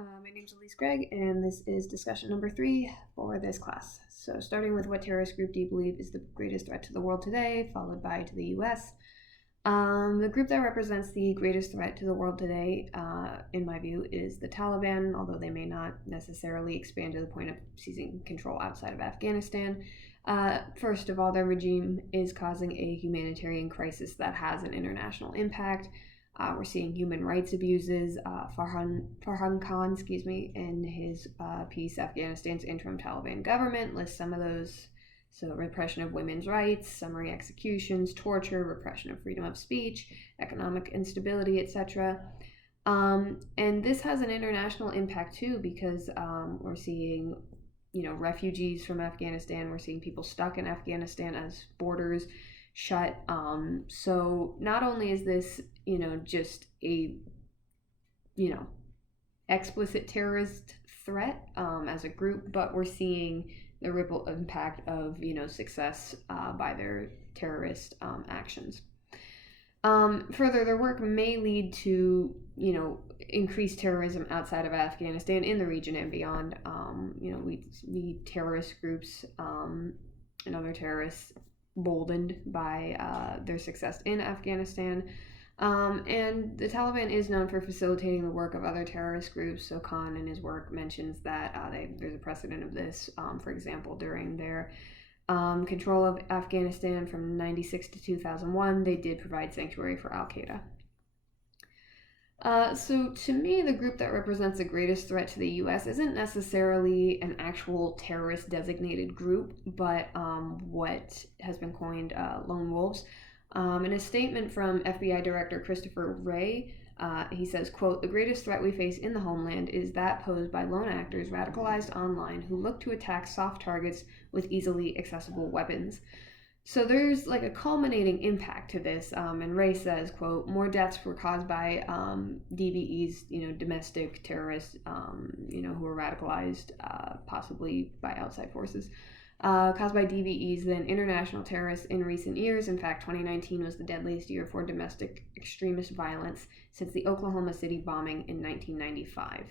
My name's Elise Gregg, and this is discussion number 3 for this class. So, starting with what terrorist group do you believe is the greatest threat to the world today, followed by to the U.S. The group that represents the greatest threat to the world today, in my view, is the Taliban, although they may not necessarily expand to the point of seizing control outside of Afghanistan. First of all, their regime is causing a humanitarian crisis that has an international impact. We're seeing human rights abuses. Farhan Khan, in his piece, Afghanistan's Interim Taliban Government, lists some of those. So, repression of women's rights, summary executions, torture, repression of freedom of speech, economic instability, etc. And this has an international impact too, because we're seeing, refugees from Afghanistan. We're seeing people stuck in Afghanistan as borders shut. So not only is this, just a, explicit terrorist threat as a group, but we're seeing the ripple impact of, success by their terrorist actions. Further, their work may lead to, increased terrorism outside of Afghanistan in the region and beyond. We terrorist groups and other terrorists boldened by their success in Afghanistan. And the Taliban is known for facilitating the work of other terrorist groups. So Khan in his work mentions that there's a precedent of this. For example, during their control of Afghanistan from 1996 to 2001, they did provide sanctuary for Al-Qaeda. So to me, the group that represents the greatest threat to the U.S. isn't necessarily an actual terrorist designated group, but what has been coined lone wolves. In a statement from FBI Director Christopher Wray, he says, quote, "The greatest threat we face in the homeland is that posed by lone actors radicalized online who look to attack soft targets with easily accessible weapons." So there's like a culminating impact to this, and Ray says, quote, "More deaths were caused by DBEs, domestic terrorists, who were radicalized, possibly by outside forces, caused by DBEs than international terrorists in recent years. In fact, 2019 was the deadliest year for domestic extremist violence since the Oklahoma City bombing in 1995.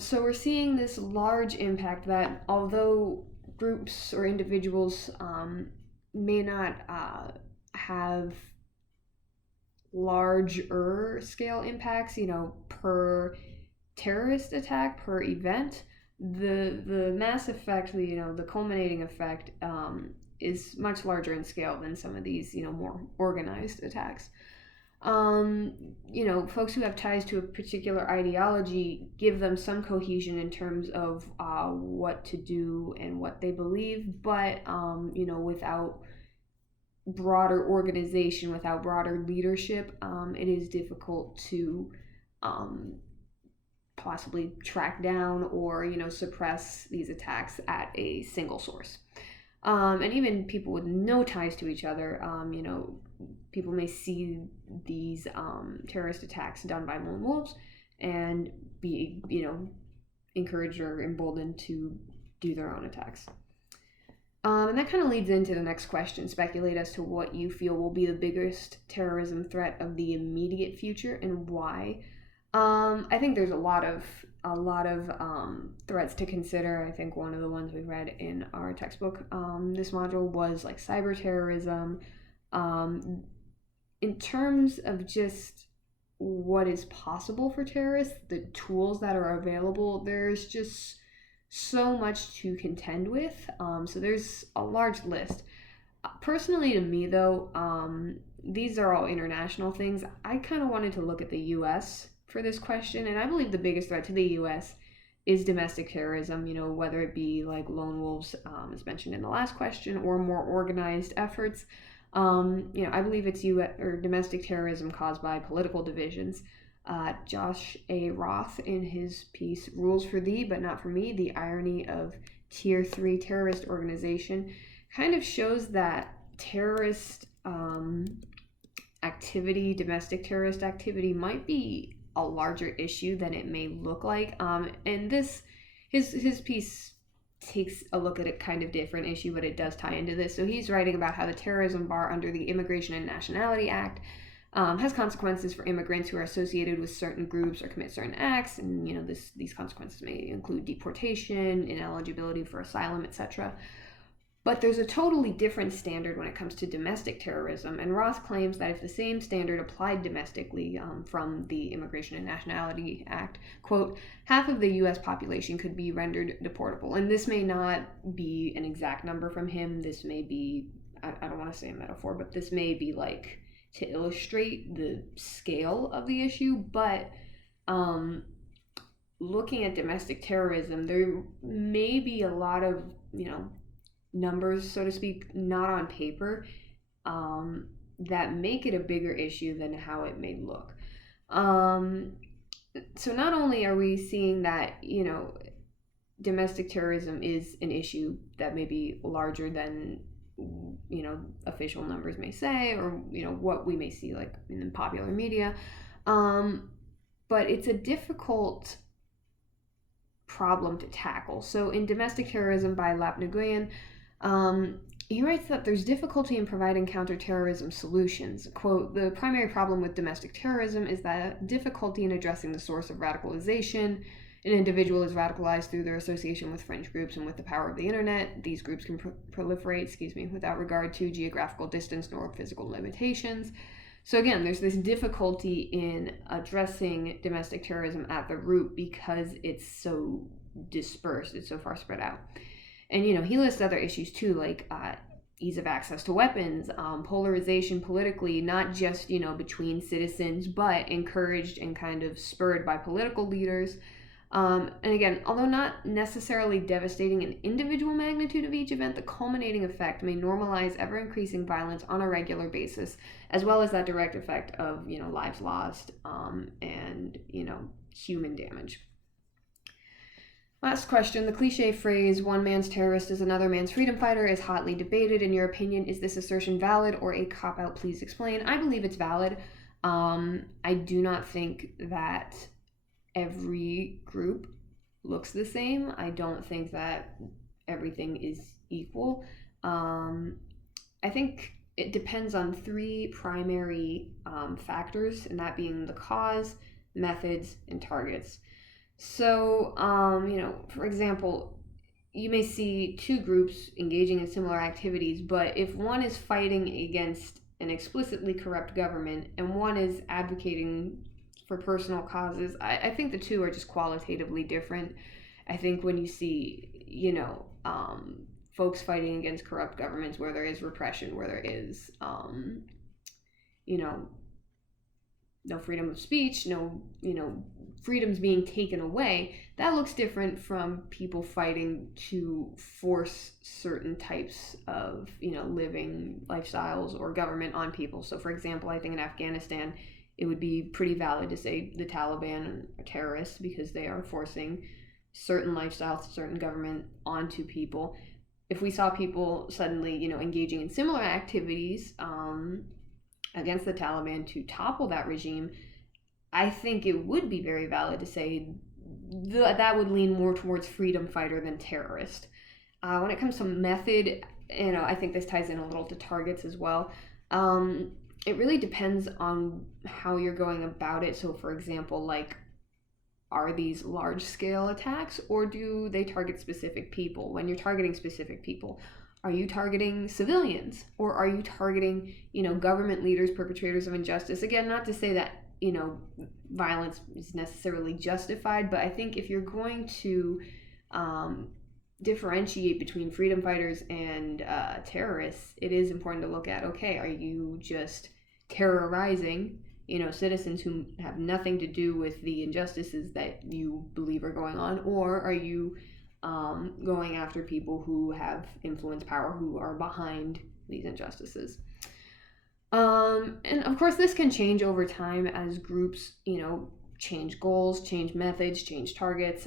So we're seeing this large impact that, although groups or individuals may not have larger scale impacts, per terrorist attack, per event, the mass effect, the culminating effect is much larger in scale than some of these, more organized attacks. Folks who have ties to a particular ideology give them some cohesion in terms of what to do and what they believe, but, without broader organization, without broader leadership, it is difficult to possibly track down or, suppress these attacks at a single source. And even people with no ties to each other, people may see these terrorist attacks done by lone wolves and be, encouraged or emboldened to do their own attacks. And that kind of leads into the next question. Speculate as to what you feel will be the biggest terrorism threat of the immediate future and why. I think there's a lot of threats to consider. I think one of the ones we read in our textbook this module was like cyber terrorism. In terms of just what is possible for terrorists, the tools that are available, there's just so much to contend with. So there's a large list. Personally, to me though, these are all international things. I kind of wanted to look at the U.S. for this question, and I believe the biggest threat to the U.S. is domestic terrorism, whether it be like lone wolves, as mentioned in the last question, or more organized efforts. I believe it's domestic terrorism caused by political divisions. Josh A. Roth, in his piece "Rules for Thee, but Not for Me, The Irony of Tier 3 Terrorist Organization," kind of shows that terrorist activity, domestic terrorist activity, might be a larger issue than it may look like. And his piece takes a look at a kind of different issue, but it does tie into this. So he's writing about how the terrorism bar under the Immigration and Nationality Act has consequences for immigrants who are associated with certain groups or commit certain acts, and these consequences may include deportation, ineligibility for asylum, etc. But there's a totally different standard when it comes to domestic terrorism, and Ross claims that if the same standard applied domestically from the Immigration and Nationality Act, quote, half of the U.S. population could be rendered deportable. And this may not be an exact number from him. This may be, I don't want to say a metaphor, but this may be like to illustrate the scale of the issue. But looking at domestic terrorism, there may be a lot of, numbers, so to speak, not on paper, that make it a bigger issue than how it may look. So not only are we seeing that, domestic terrorism is an issue that may be larger than, official numbers may say, or, what we may see like in popular media, but it's a difficult problem to tackle. So in Domestic Terrorism by Lap Nguyen, he writes that there's difficulty in providing counterterrorism solutions. Quote, the primary problem with domestic terrorism is that difficulty in addressing the source of radicalization. An individual is radicalized through their association with fringe groups, and with the power of the internet, these groups can proliferate, without regard to geographical distance nor physical limitations. So again, there's this difficulty in addressing domestic terrorism at the root because it's so dispersed, it's so far spread out. And, he lists other issues too, like ease of access to weapons, polarization politically, not just, between citizens, but encouraged and kind of spurred by political leaders. And again, although not necessarily devastating in individual magnitude of each event, the culminating effect may normalize ever-increasing violence on a regular basis, as well as that direct effect of, lives lost and, human damage. Last question. The cliche phrase, one man's terrorist is another man's freedom fighter, is hotly debated. In your opinion, is this assertion valid or a cop-out? Please explain. I believe it's valid. I do not think that every group looks the same. I don't think that everything is equal. I think it depends on three primary factors, and that being the cause, methods, and targets. So, for example, you may see two groups engaging in similar activities, but if one is fighting against an explicitly corrupt government and one is advocating for personal causes, I think the two are just qualitatively different. I think when you see, folks fighting against corrupt governments where there is repression, where there is, no freedom of speech, no, freedoms being taken away, that looks different from people fighting to force certain types of, living lifestyles or government on people. So, for example, I think in Afghanistan, it would be pretty valid to say the Taliban are terrorists because they are forcing certain lifestyles, certain government onto people. If we saw people suddenly, engaging in similar activities, against the Taliban to topple that regime, I think it would be very valid to say that would lean more towards freedom fighter than terrorist. When it comes to method, I think this ties in a little to targets as well. It really depends on how you're going about it. So, for example, are these large-scale attacks, or do they target specific people? When you're targeting specific people, are you targeting civilians, or are you targeting, government leaders, perpetrators of injustice? Again, not to say that, violence is necessarily justified, but I think if you're going to differentiate between freedom fighters and terrorists, it is important to look at, okay, are you just terrorizing, citizens who have nothing to do with the injustices that you believe are going on, or are you going after people who have influence, power, who are behind these injustices? And of course, this can change over time as groups, change goals, change methods, change targets.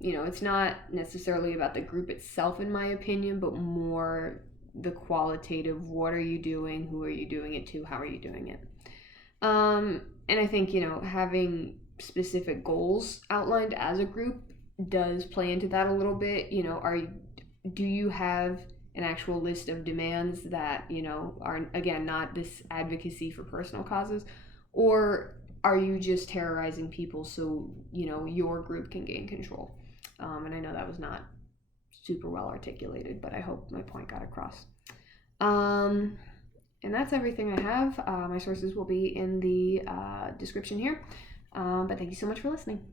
It's not necessarily about the group itself, in my opinion, but more the qualitative, what are you doing, who are you doing it to, how are you doing it? And I think, having specific goals outlined as a group does play into that a little bit. Do you have an actual list of demands that, are, again, not this advocacy for personal causes? Or are you just terrorizing people so, your group can gain control? And I know that was not super well articulated, but I hope my point got across. And that's everything I have. My sources will be in the description here. But thank you so much for listening.